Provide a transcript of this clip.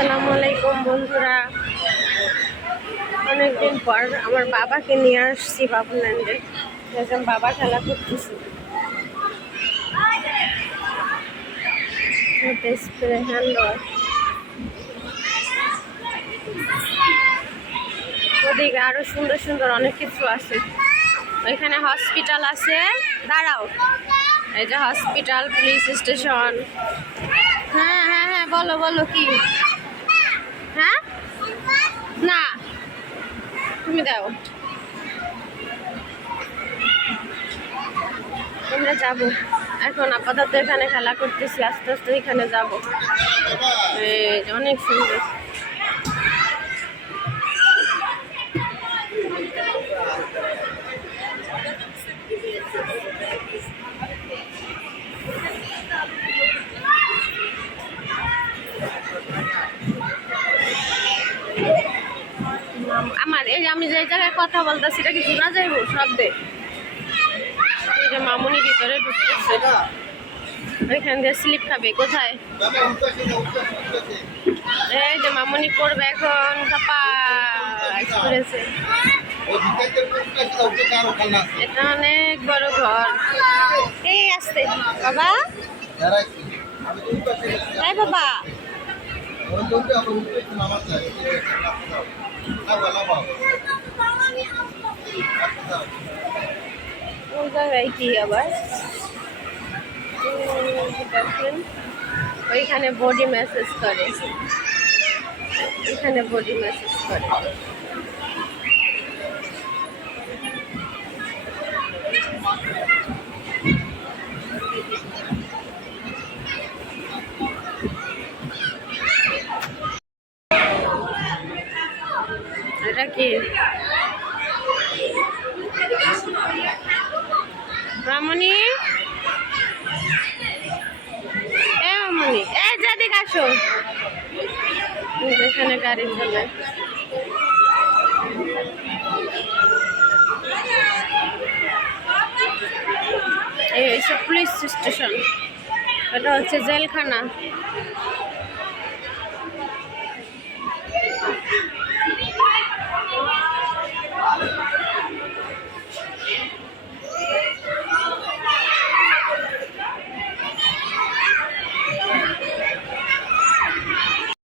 আসসালামু আলাইকুম বন্ধুরা, অনেকদিন পর আমার বাবাকে নিয়ে আসছি বাবুল্যান্ডে। দেখলাম বাবা খেলা করতেছে। ওদিকে আরো সুন্দর সুন্দর অনেক কিছু আছে। ওইখানে হসপিটাল আছে, দাঁড়াও, এই যে হসপিটাল, পুলিশ স্টেশন। হ্যাঁ হ্যাঁ হ্যাঁ, বলো বলো কি? হ্যাঁ না, তুমি দাও, আমরা যাবো এখন। আপাতত এখানে খেলা করতেছি, আস্তে আস্তে এখানে যাবো। অনেক সুন্দর। আমার এই আমি যে জায়গায় কথা বলতেছি এটা কি শোনা যাইব শব্দে? এই যে মামুনি ভিতরে ঢুকতেছে, ওইখান দিয়ে স্লিপ খাবে। কোথায়? এই যে মামুনি পড়বে এখন, পাপা করেছে। এটা অনেক বড় ঘর। এই আসতে বাবা, তাই বাবা, ওই জায়গায় কি আবার দেখেন, ওইখানে বডি ম্যাসেজ করে, এখানে বডি ম্যাসেজ করে। এটা কি রামনি? এ রামনি, এই যেদিকে আসো। এখানে গাড়ি চলে। এই পুলিশ স্টেশন, এটা হচ্ছে জেলখানা।